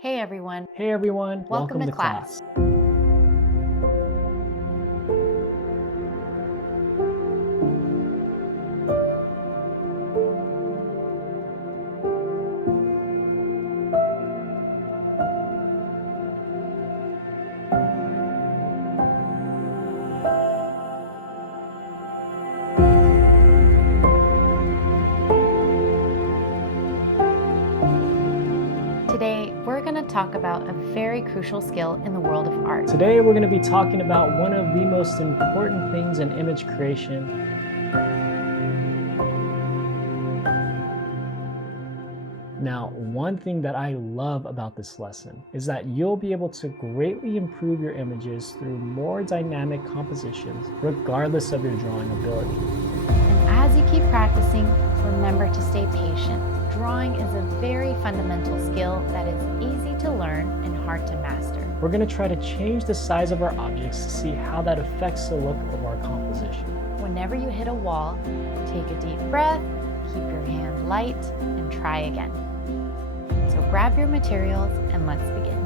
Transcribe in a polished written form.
Hey everyone. Hey everyone, Welcome to class. Today, we're going to talk about a very crucial skill in the world of art. Today we're going to be talking about one of the most important things in image creation. Now, one thing that I love about this lesson is that you'll be able to greatly improve your images through more dynamic compositions, regardless of your drawing ability. And as you keep practicing, remember to stay patient. Drawing is a very fundamental skill that is easy to learn and hard to master. We're going to try to change the size of our objects to see how that affects the look of our composition. Whenever you hit a wall, take a deep breath, keep your hand light, and try again. So grab your materials and let's begin.